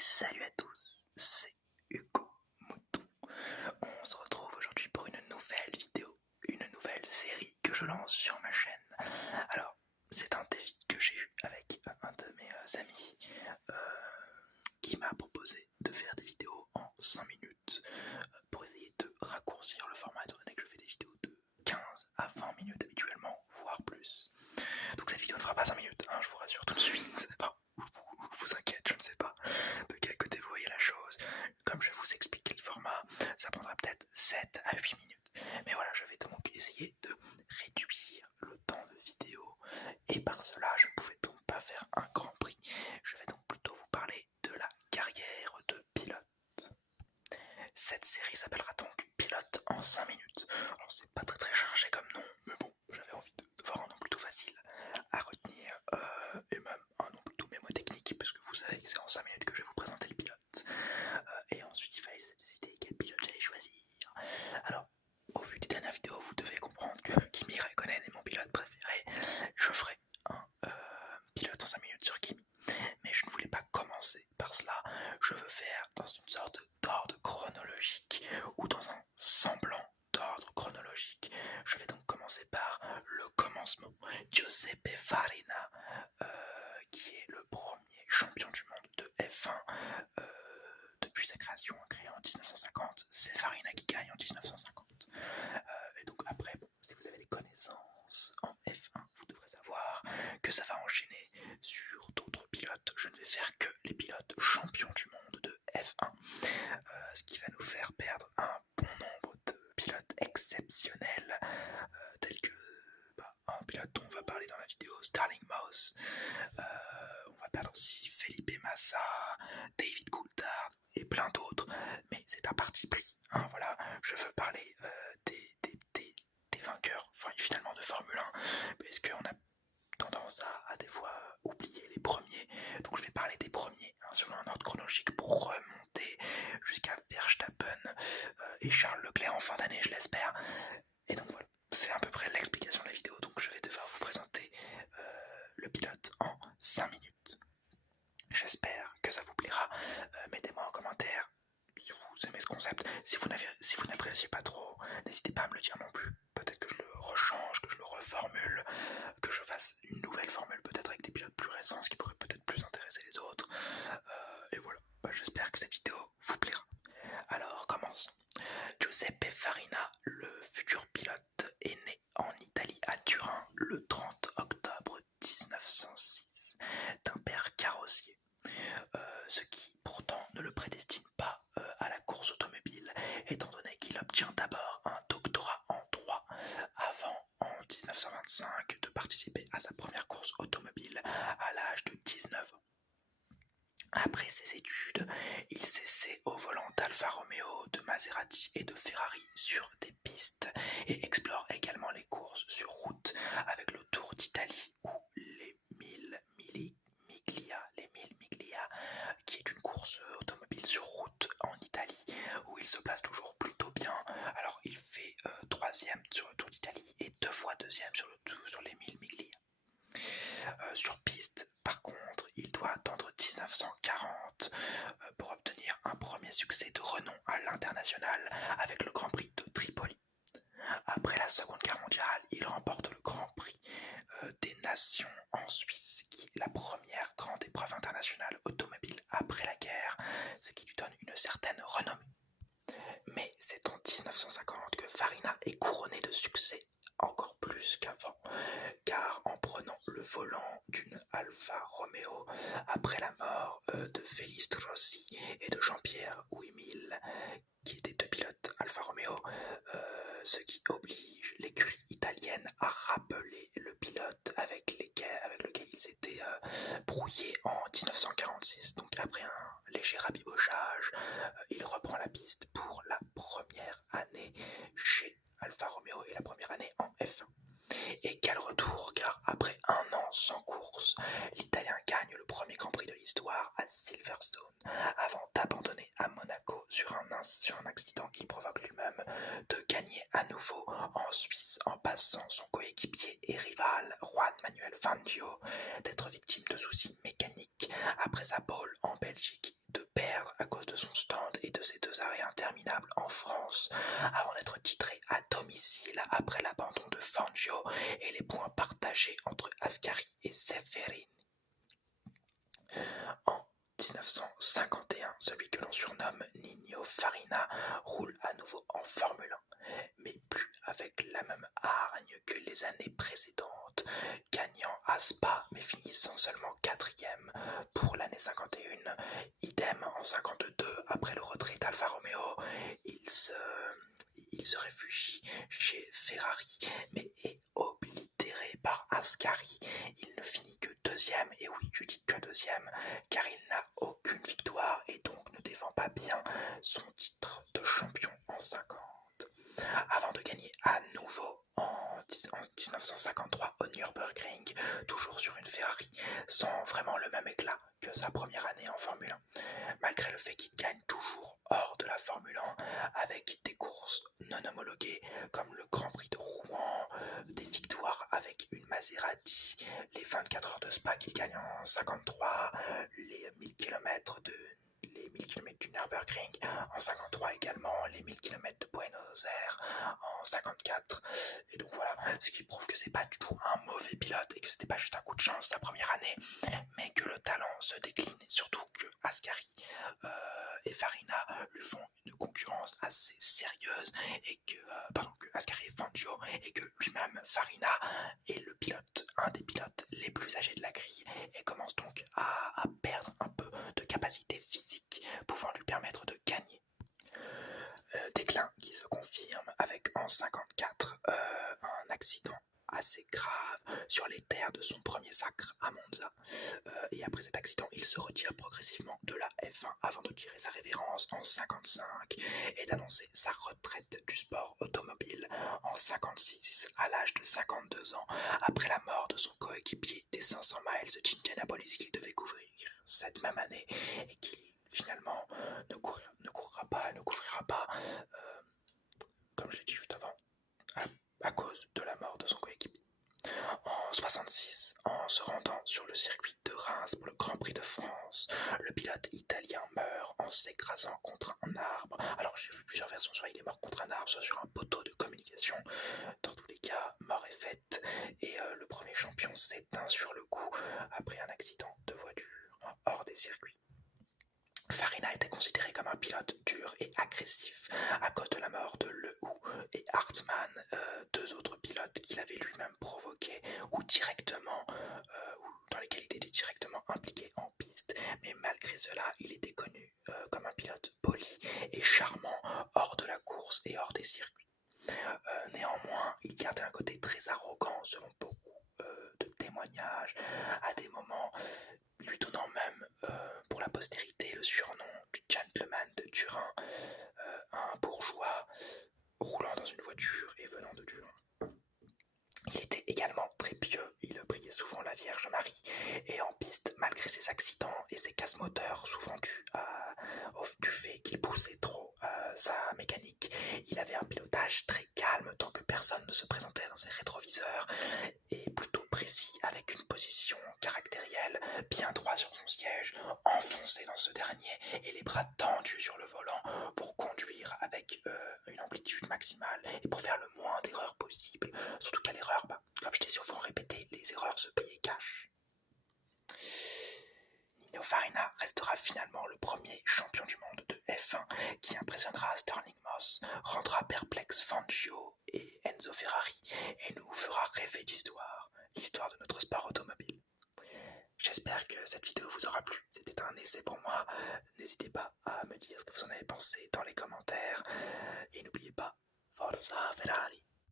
Salut à tous, c'est Hugo Mouton. On se retrouve aujourd'hui pour une nouvelle vidéo, une nouvelle série que je lance sur ma chaîne. Alors, c'est un défi que j'ai eu avec un de mes amis qui m'a proposé de faire des vidéos en 5 minutes pour essayer de raccourcir le format étant donné que je fais des vidéos de 15 à 20 minutes habituellement, voire plus. Donc cette vidéo ne fera pas 5 minutes, hein, je vous rassure tout de suite. Enfin, vous inquiète, je ne sais pas de quel côté vous voyez la chose. Comme je vous explique le format, ça prendra peut-être 7 à 8 minutes. Mais voilà, je vais donc essayer de réduire le temps de vidéo. Et par cela, je ne pouvais donc pas faire un grand prix. Je vais donc plutôt vous parler de la carrière de pilote. Cette série s'appellera donc Pilote en 5 minutes. Alors c'est pas très chargé comme nom, mais bon, j'avais envie de voir un nom plutôt facile à retenir et même un nom plutôt mémotechnique puisque vous savez que c'est en 5 minutes que je vais vous présenter le pilote. Et ensuite il fallait décider quel pilote j'allais choisir. Alors, au vu des dernières vidéos, vous devez comprendre que Kimi Räikkönen est mon pilote préféré. Je ferai un pilote en 5 minutes sur Kimi. Mais je ne voulais pas commencer par cela. Je veux faire dans une sorte d'ordre chronologique ou dans un semblant d'ordre chronologique. Je vais donc commencer par le commencement. Giuseppe Farina, qui est le premier champion du monde de F1 depuis sa création, créée en 1950. C'est Farina qui gagne en 1950. Et donc après, bon, si vous avez des connaissances en F1, vous devrez savoir que ça va enchaîner sur d'autres pilotes. Je ne vais faire que les pilotes champions du monde de F1, ce qui va nous faire perdre un bon nombre de pilotes exceptionnels, tels que un pilote dont on va parler dans la vidéo, Stirling Moss. On va perdre aussi Felipe Massa, David Coulthard et plein d'autres, mais c'est un parti pris. Hein, voilà, je veux parler des vainqueurs, enfin finalement de Formule 1, parce qu'on a tendance à des fois oublier les premiers. Donc je vais parler des premiers sur un ordre chronologique pour remonter jusqu'à Verstappen et Charles Leclerc en fin d'année, je l'espère. Et donc voilà, c'est à peu près l'explication de la vidéo. Donc je vais devoir vous présenter le pilote en 5 minutes. J'espère que ça vous plaira. Mettez-moi en commentaire si vous aimez ce concept. Si vous n'appréciez pas trop, n'hésitez pas à me le dire non plus. Peut-être que je le rechange, que je le reformule, que je fasse une nouvelle formule peut-être avec des pilotes plus récents, ce qui pourrait peut-être plus intéresser les autres. Et voilà, j'espère que cette vidéo vous plaira. Alors commençons. Giuseppe Farina, le futur pilote, est né en Italie à Turin le 30 octobre 1906 d'un père carrossier. Ce qui pourtant ne le prédestine pas à la course automobile, étant donné qu'il obtient d'abord un doctorat en droit avant, en 1925, de participer à sa première course automobile à l'âge de 19 ans. Après ses études, il s'essaie au volant d'Alfa Romeo, de Maserati et de Ferrari sur des pistes et explore également les courses sur route avec le Tour d'Italie ou les 1000 Miglia, qui est une course automobile sur route en Italie où il se place toujours plutôt bien. Alors il fait 3e sur le Tour d'Italie et 2 fois 2e sur les 1000 Miglia. Sur piste, par contre, il doit attendre 1940 pour obtenir un premier succès de renom à l'international avec le Grand Prix de Tripoli. Après la Seconde Guerre mondiale, il remporte le Grand Prix des Nations en Suisse, qui est la première grande épreuve internationale automobile après la guerre, ce qui lui donne une certaine renommée. Mais c'est en 1950 que Farina est couronné de succès encore plus qu'avant, car en prenant le volant d'une Alfa Romeo après la mort de Félix Rossi et de Jean-Pierre Ouimil, qui étaient deux pilotes Alfa Romeo, ce qui oblige l'écurie italienne à rappeler le pilote avec lequel il s'était brouillé en 1946. Donc après un léger rabibochage, il reprend la piste pour la première année chez Alfa Romeo et la première année en F1. Et quel retour, car après un an sans course, l'Italien gagne le premier Grand Prix de l'histoire à Silverstone, avant d'abandonner à Monaco sur un accident qu'il provoque lui-même, de gagner à nouveau en Suisse en passant son coéquipier et rival Juan Manuel Fangio, d'être victime de soucis mécaniques après sa pole en Belgique, de les points partagés entre Ascari et Seferin. En 1951, celui que l'on surnomme Nino Farina roule à nouveau en Formule 1, mais plus avec la même hargne que les années précédentes, gagnant à Spa mais finissant seulement 4e pour l'année 51. Idem en 52, après le retrait d'Alfa Romeo, il se réfugie chez Ferrari, mais est oblitéré par Ascari. Il ne finit que 2e, et oui, je dis que 2e, car il n'a aucune victoire et donc ne défend pas bien son titre de champion en 50. Avant de gagner à nouveau en 1953 au Nürburgring, toujours sur une Ferrari, sans vraiment le même éclat que sa première année en Formule 1, malgré le fait qu'il gagne toujours hors de la Formule 1 avec des courses non homologuées comme le Grand Prix de Rouen, des victoires avec une Maserati, les 24 heures de Spa qu'il gagne en 53, les 1000 km du Nürburgring en 53 également, les 1000 km de Buenos Aires en 54. Et donc voilà, ce qui prouve que c'est pas du tout un mauvais pilote et que c'était pas juste un coup de chance sa première année, mais que le talent se décline et surtout que Ascari et Farina lui font une concurrence assez sérieuse et que, que Ascari et Fangio et que lui-même Farina est un des pilotes les plus âgés de la grille et commence donc à perdre un peu de capacité physique pouvant lui permettre de gagner. Déclin qui se confirme avec en 54 un accident assez grave sur les terres de son premier sacre à Monza. Et après cet accident, il se retire progressivement de la F1 avant de tirer sa révérence en 55 et d'annoncer sa retraite du sport automobile en 56 à l'âge de 52 ans après la mort de son coéquipier des 500 miles de Indianapolis qu'il devait couvrir cette même année et qu'il finalement ne couvrira pas, comme je l'ai dit juste avant, à cause de la mort de son coéquipier. En 66, en se rendant sur le circuit de Reims pour le Grand Prix de France, le pilote italien meurt en s'écrasant contre un arbre. Alors j'ai vu plusieurs versions, soit il est mort contre un arbre, soit sur un poteau de communication. Dans tous les cas, mort est faite et le premier champion s'éteint sur le coup après un accident de voiture hors des circuits. Farina était considéré comme un pilote dur et agressif à cause de la mort de Lehoux et Hartmann, deux autres pilotes qu'il avait lui-même provoqués ou dans lesquels il était directement impliqué en piste. Mais malgré cela, il était connu comme un pilote poli et charmant hors de la course et hors des circuits. Néanmoins, il gardait un côté très arrogant selon beaucoup de témoignages, à des moments lui donnant même pour la postérité le surnom du gentleman de Turin, un bourgeois roulant dans une voiture et venant de Turin. Il était également très pieux, il priait souvent la Vierge Marie, et en piste, malgré ses accidents et ses casse-moteurs, souvent dus du fait qu'il poussait trop sa mécanique, il avait un pilotage très calme tant que personne ne se présentait dans ses rétroviseurs, et plutôt précis avec une position caractérielle, bien droit sur son siège, enfoncé dans ce dernier et les bras tendus sur le volant pour conduire avec une amplitude maximale et pour faire le moins d'erreurs possible. Surtout qu'à l'erreur, comme je t'ai souvent répété, les erreurs se payaient cash. Nino Farina restera finalement le premier champion du monde de F1 qui impressionnera Stirling Moss, rendra perplexe Fangio et Enzo Ferrari et nous fera rêver d'histoire, l'histoire de notre sport automobile. J'espère que cette vidéo vous aura plu, c'était un essai pour moi. N'hésitez pas à me dire ce que vous en avez pensé dans les commentaires et n'oubliez pas, Forza Ferrari!